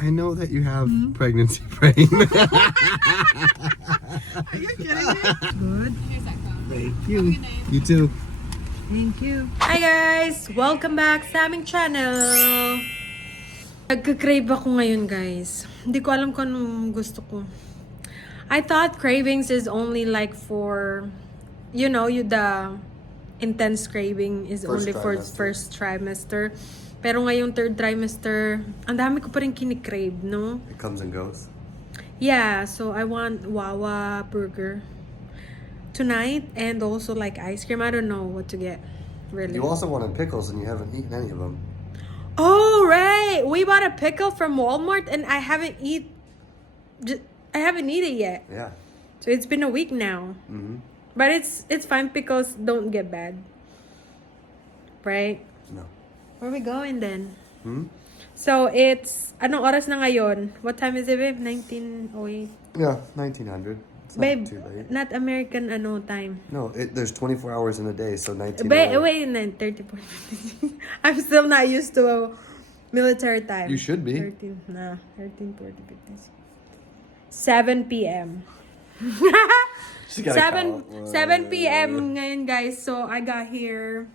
I know that you have pregnancy brain. Are you kidding me? Good. Thank you. You too. Thank you. Hi guys! Welcome back sa aming channel. Nagka-crave ako ngayon guys. Hindi ko alam kung anong gusto ko. I thought cravings is only like for, you know, the intense craving is only for first trimester. Pero ngayong third trimester, ang dami ko pa rin kinikrave, no? It comes and goes. Yeah, so I want Wawa burger tonight and also like ice cream. I don't know what to get, really. You also wanted pickles and you haven't eaten any of them. Oh, right! We bought a pickle from Walmart and I haven't eaten it yet. Yeah. So it's been a week now. Mm-hmm. But it's fine. Pickles don't get bad. Right? No. Where are we going then? Hmm? So it's, anong oras na ngayon? What time is it, babe? 19:08. Yeah, 1900. It's not Babe, too late. not American time. No, there's 24 hours in a day, so 19. Wait, 9:30. I'm still not used to military time. You should be. 13:40. 7 p.m. She gotta count. 7 p.m. ngayon, guys. So I got here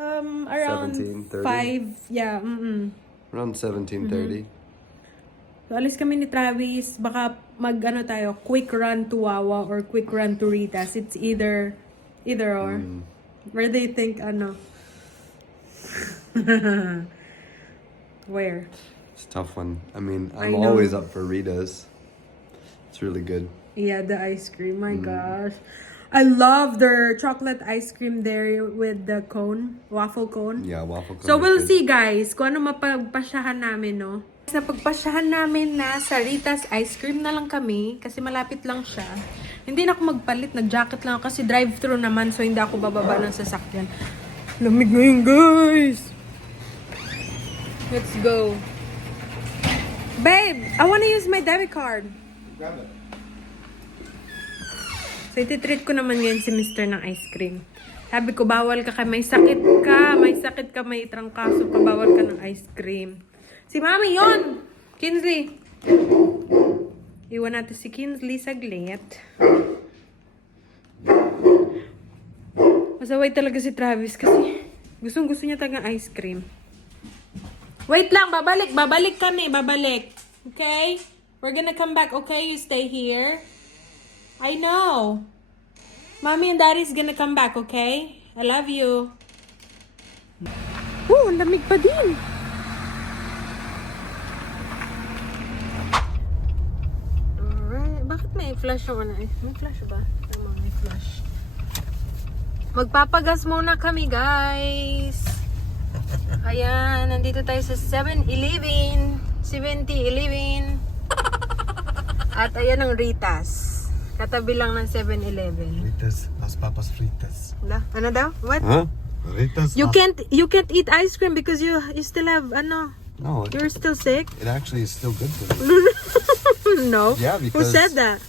around 17:30? 5. Yeah, Around 17:30. So, alis kami ni Travis. Baka tayo, quick run to Wawa or quick run to Rita's. It's either or. Where they think, Where? It's a tough one. I mean, I I'm know. always up for Rita's. It's really good. Yeah, the ice cream. My gosh. I love their chocolate ice cream there with the cone, waffle cone. Yeah, waffle cone. So, is we'll good. see guys kung ano mapagpasyahan namin, no? Napagpasyahan namin na sa Rita's ice cream na lang kami kasi malapit lang siya. Hindi na ako magpalit, nag-jacket lang ako kasi drive-thru naman so hindi ako bababa ng sasakyan. Lamig ngayon guys! Let's go. Babe, I wanna use my debit card. Grab it. So, ititreat ko naman ngayon si Mr. ng ice cream. Sabi ko, bawal ka, may sakit ka, may trangkaso ka, bawal ka ng ice cream. Si Mami yon, Kinsley. Iwan natin si Kinsley saglit. Masaway talaga si Travis kasi gusto niya talaga ice cream. Wait lang, babalik kami, Okay? We're gonna come back, okay? You stay here. I know. Mommy and Daddy's gonna come back, okay? I love you. Ang lamig pa din. Alright. Bakit may flash yung May flash ba? Tama, may flash. Magpapagas muna kami, guys. Ayan, nandito tayo sa 7-Eleven. 70-Eleven. At ayan ang Rita's. Katabi lang ng 7-Eleven. Rita's, Las Papas Fritas. Ano daw? What? Huh? Rita's. You can't eat ice cream because you still have No, you're still sick? it actually is still good for you. No. Yeah, Who because said that?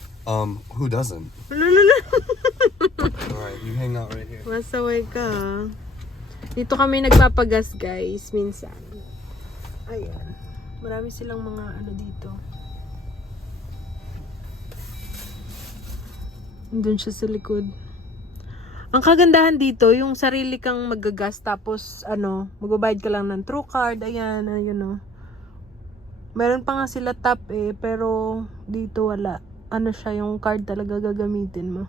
Who doesn't? Alright, you hang out right here. Masaway ka. Dito kami nagpapagas, guys, minsan. Ayan. Marami silang mga dito. Doon siya sa likod. Ang kagandahan dito, yung sarili kang magagas tapos magbabayad ka lang ng TrueCard. Ayan, Meron pa nga sila tap pero dito wala. Siya, yung card talaga gagamitin mo.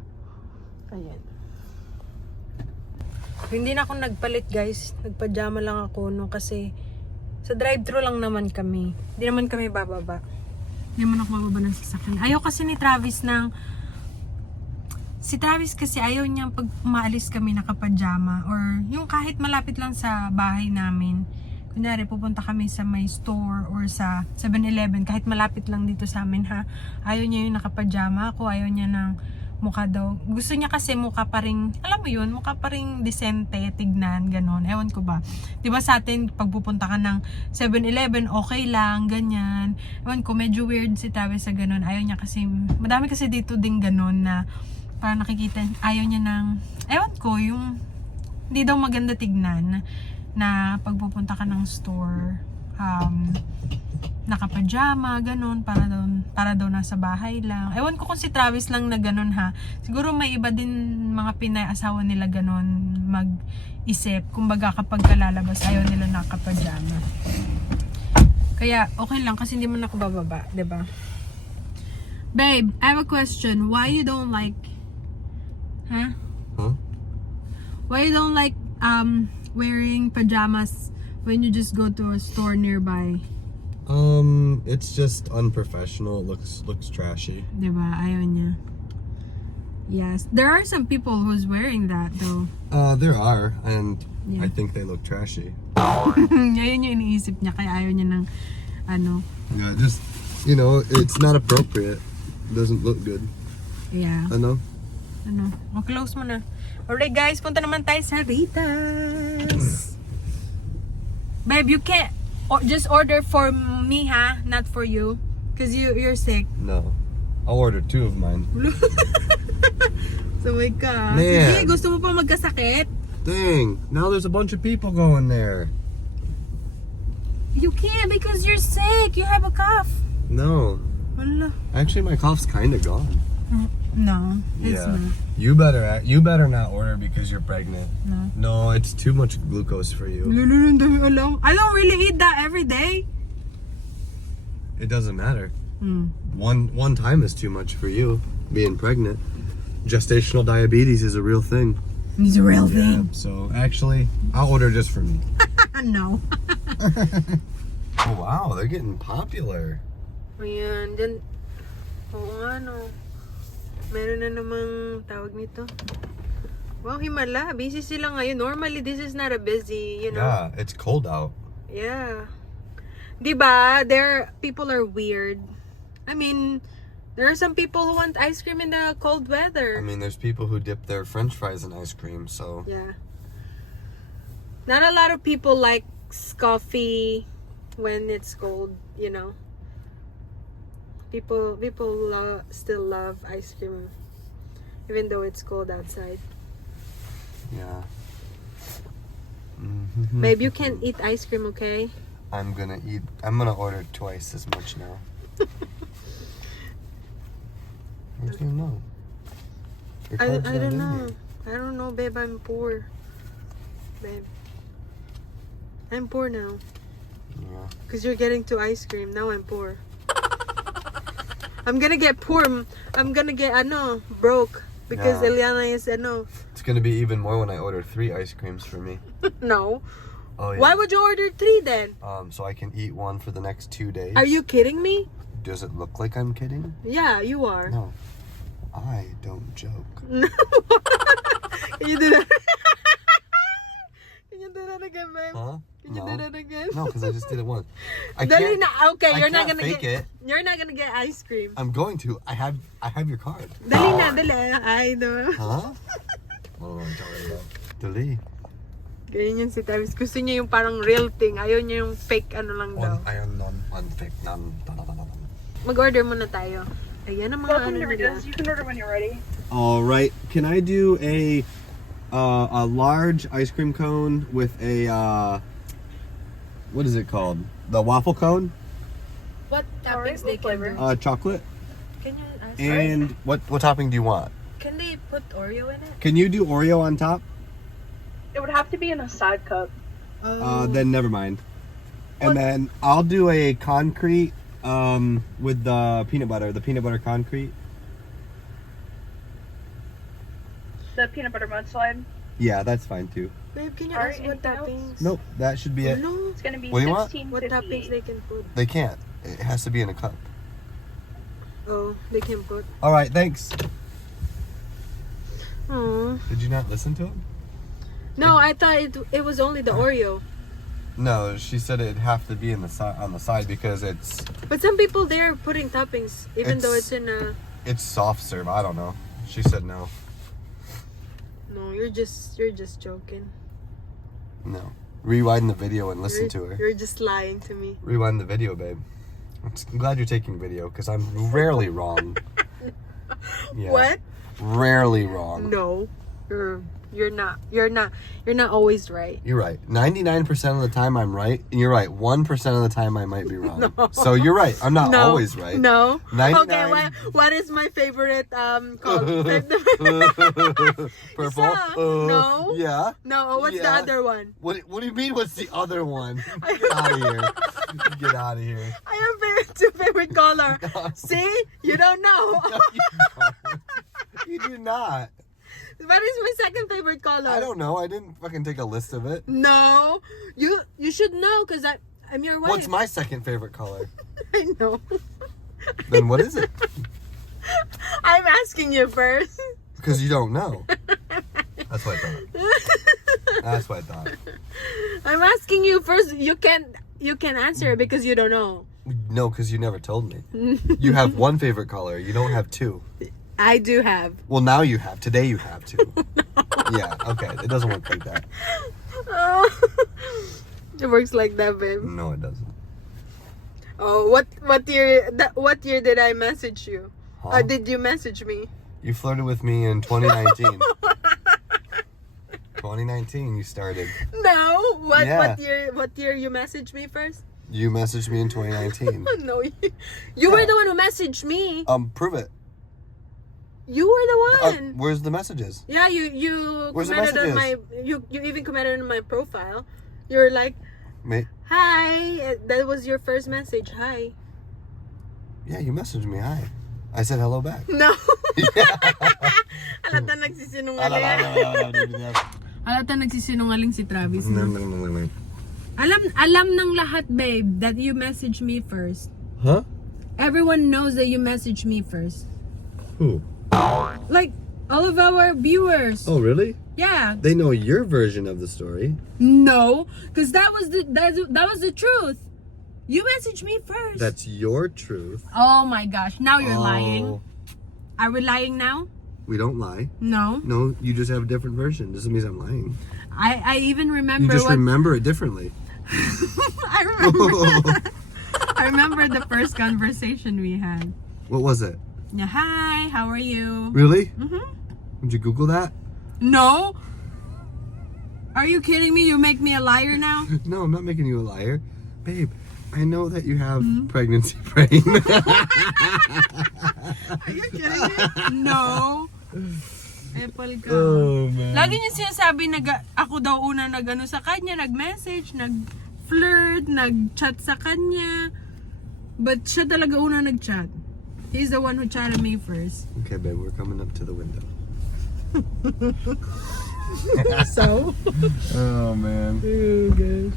Ayan. Hindi na ako nagpalit, guys. Nagpajama lang ako kasi sa drive-thru lang naman kami. Hindi naman kami bababa. Hindi naman ako bababa ng sasakyan. Ayaw kasi ni Travis Si Travis kasi ayaw niya pag umaalis kami nakapajama or yung kahit malapit lang sa bahay namin. Kunyari, pupunta kami sa may store or sa 7-Eleven, kahit malapit lang dito sa amin ha. Ayaw niya yung nakapajama ako, ayaw niya ng mukha daw. Gusto niya kasi mukha pa rin, alam mo yun, mukha pa rin decente, tignan, ganon. Ewan ko ba. Diba sa atin, pag pupunta ka ng 7-Eleven, okay lang, ganyan. Ewan ko, medyo weird si Travis sa ganon. Ayaw niya kasi, madami kasi dito din ganon na para nakikita, ayaw niya ng, ewan ko, yung hindi daw maganda tignan na pagpupunta ka ng store, nakapajama, ganun, para daw nasa bahay lang. Ewan ko kung si Travis lang na ganun ha. Siguro may iba din mga Pinay asawa nila ganun mag-isip. Kumbaga kapag kalalabas, ayaw nila nakapajama. Kaya okay lang kasi hindi mo nakabababa, 'di ba? Babe, I have a question. Why you don't like Huh? Why you don't like wearing pajamas when you just go to a store nearby? It's just unprofessional. It looks trashy. Diba? Ayaw niya. Yes. There are some people who's wearing that though. There are, and Yeah. I think they look trashy. Ayun yung iniisip niya, kaya ayaw niya ng ano. Yeah, just, it's not appropriate. It doesn't look good. Yeah. Ano? Close mo na. Alright guys, punta naman tayo sa Ritas. Babe, you can't just order for me ha, not for you. Cause you're sick. No. I'll order 2 of mine. Saway ka. Man. Sige, gusto mo pa magkasakit? Dang, now there's a bunch of people going there. You can't because you're sick. You have a cough. No. Wala. Actually, my cough's kind of gone. No, it's Yeah. not. You better not order because you're pregnant. No. No, it's too much glucose for you. Lulu, ang dami alam. I don't really eat that every day. It doesn't matter. Hmm. One time is too much for you, being pregnant. Gestational diabetes is a real thing. It's a real Yeah, thing. so actually, I'll order just for me. No. Oh wow, they're getting popular. Ayan, then, oo nga no. Meron na namang tawag nito. Wow, himala. Busy sila ngayon. Normally, this is not a busy, Yeah, it's cold out. Yeah. Diba? People are weird. I mean, there are some people who want ice cream in the cold I weather. mean, there's people who dip their French fries in ice cream, so Yeah. Not a lot of people like coffee when it's cold, People still love ice cream even though it's cold outside. yeah. Babe, you can't eat ice cream, okay? I'm gonna order twice as much now. Where's your mom? Your I card's not don't in know. here. I don't know, babe. I'm poor. Babe. I'm poor now. Yeah. Because you're getting to ice cream. Now I'm poor. I'm gonna get poor. I'm gonna get, broke. Because Yeah. Eliana is, It's gonna be even more when I order 3 ice creams for me. No. Oh yeah. Why would you order 3 then? So I can eat one for the next 2 days. Are you kidding me? Does it look like I'm kidding? Yeah, you are. No. I don't joke. No. Can you do that? Can you do that again, babe? Huh? Can you No. do that again? No, because I just did it once. I Dali can't. na. Okay, I you're not can't gonna fake get. it. You're not gonna get ice cream. I'm going to. I have your card. Dali na, dali. Ay, no. Huh? I don't know what I'm talking about. Dali. Ganyan yun si Travis. Gusto niya yung parang real thing. Ayaw niya yung fake lang daw. I am non-fake, Mag-order muna tayo. Ayan ang mga Welcome to nila. Ritas. You can order when you're ready. All right. Can I do a large ice cream cone with a what is it called? The waffle cone? What toppings Alright, they what can flavor? do? Chocolate. Can you ask? And what topping do you want? Can they put Oreo in it? Can you do Oreo on top? It would have to be in a side cup. Then never mind. And then I'll do a concrete with the peanut butter concrete. The peanut butter mudslide. Yeah, that's fine too. Babe, can you Alright, ask what anything else? toppings? Nope, that should be it. No. It's gonna be What do you want? What toppings $16.58. they can put? They can't. It has to be in a cup. Oh, they can put. All right, thanks. Oh. Did you not listen to him? No, I thought it was only the Oreo. No, she said it'd have to be in the on the side because it's But some people they're putting toppings even though it's in a. it's soft serve. I don't know. She said no. No, you're just joking. No. Rewind the video and listen you're, to her. You're just lying to me. Rewind the video, babe. I'm glad you're taking video because I'm rarely wrong. Yeah, What? Rarely wrong. No. You're You're not always right. You're right. 99% of the time I'm right, and you're right. 1% of the time I might be wrong. So you're right. I'm not always right. No. 99. Okay, what is my favorite color? Purple? No. Yeah. No, what's the Yeah. other one? What do you mean? What's the other one? Get out of here. Get out of here. I have two favorite color. See? You don't know. No, you don't. You do not. What is my second favorite color? I don't know. I didn't fucking take a list of it. No. You should know because I'm your wife. What's my second favorite color? I know. Then what is it? I'm asking you first. Because you don't know. That's what I thought. That's what I thought. I'm asking you first. You can answer it because you don't know. No, because you never told me. You have one favorite color. You don't have two. I do have. Well, now you have. Today you have two. Yeah, okay. It doesn't work like that. It works like that, babe. No, it doesn't. Oh, what year did I message you? Huh? Or did you message me? You flirted with me in 2019. 2019 you started. No. Yeah. What year you messaged me first? You messaged me in 2019. No, you were the one who messaged me. Prove it. You were the one. Where's the messages? Yeah, you Where's the commented on my messages? you even commented on my profile. You're like, Me? hi. That was your first message. Hi. Yeah, you messaged me. Hi. I said hello back. No. Alata nagsisinungaling. Alata nagsisinungaling si Travis. No? Alam ng lahat, babe, that you messaged me first. Huh? Everyone knows that you messaged me first. Who? Like all of our viewers. Oh, really? Yeah. They know your version of the story. No, because that was the truth. You messaged me first. That's your truth. Oh my gosh! Now you're lying. Oh, Are we lying now? we don't lie. No. No, you just have a different version. Doesn't mean I'm lying. I even You remember just what remember it differently. I remember. I remember the first conversation we had. What was it? Yeah, hi. How are you? Really? Mhm. Did you Google that? No. Are you kidding me? You make me a liar now? No, I'm not making you a liar. Babe, I know that you have Mm-hmm. pregnancy brain. Are you kidding me? No. Apple ka. Oh, man. Lagi niya sinasabi na ako daw una nag-ano sa kanya, nag-message, nag-flirt, nag-chat sa kanya. But siya talaga una nag-chat. He's the one who chatted me first. Okay, babe, we're coming up to the window. So? Oh, man. Oh, gosh.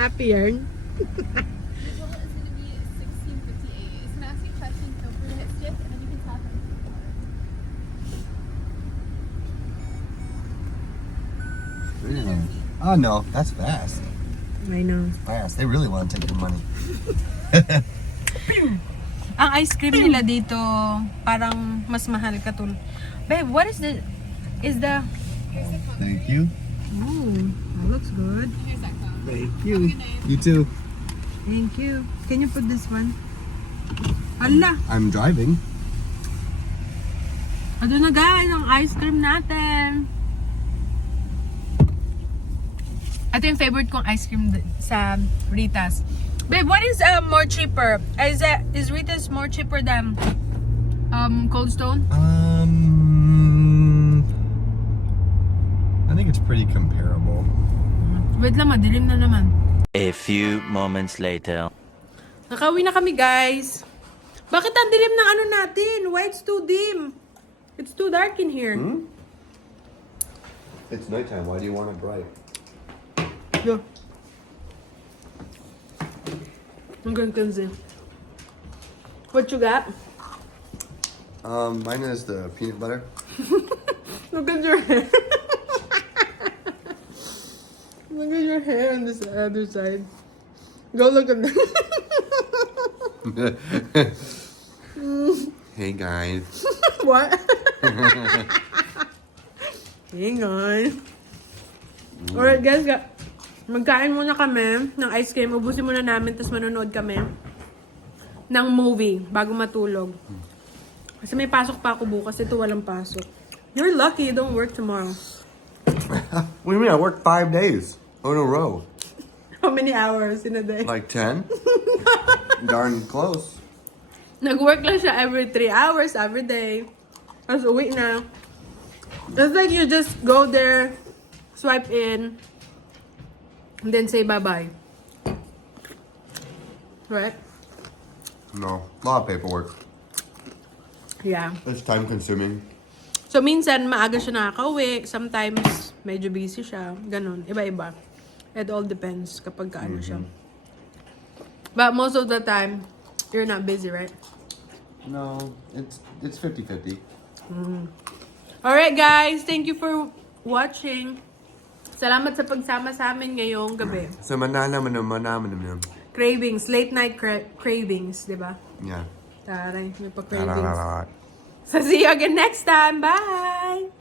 Happier. The total is going to be 1658. It's going to ask you questions, feel free to hit skip, and then you can tap them. Oh, no, that's fast. I know. Fast. They really want to take your money. Ang ice cream nila dito, parang mas mahal katul. Babe, what is the... Thank you. Ooh, that looks good. Here's that code. Thank you. You too. Thank you. Can you put this one? Ala! I'm driving. Ito na guys, ang ice cream natin. Ito yung favorite kong ice cream sa Rita's. Babe, what is more cheaper? Is Rita's more cheaper than Cold Stone? I think it's pretty comparable. Wait lang, madilim na naman. A few moments later. Nakauwi na kami guys. Bakit ang dilim ng ano natin? Why it's too dim? It's too dark in here. It's nighttime. Why do you want it bright? Yeah. I'm going crazy. What you got? Mine is the peanut butter. Look at your hair. Look at your hair on this other side. Go look at that. Hey guys. What? Hang on. Alright guys, magkain muna kami ng ice cream. Ubusin muna namin, tapos manonood kami ng movie bago matulog. Kasi may pasok pa ako bukas. Ito walang pasok. You're lucky you don't work tomorrow. What do you mean? I worked 5 days in a row. How many hours in a day? Like 10? Darn close. Nag-work lang siya every 3 hours every day. Tapos uwi na. It's like you just go there, swipe in, and then say bye-bye. Right? No, a lot of paperwork. Yeah. It's time consuming. So, minsan, maaga siya nakaka-uwi. Sometimes, medyo busy siya. Ganon. Iba-iba. It all depends kapag kaano siya. But most of the time, you're not busy, right? No, it's 50-50. Alright, guys. Thank you for watching. Salamat sa pagsama sa amin ngayong gabi. So mananaman. Cravings. Late night cravings, di ba? Yeah. Taray, may pa-cravings. So, see you again next time. Bye!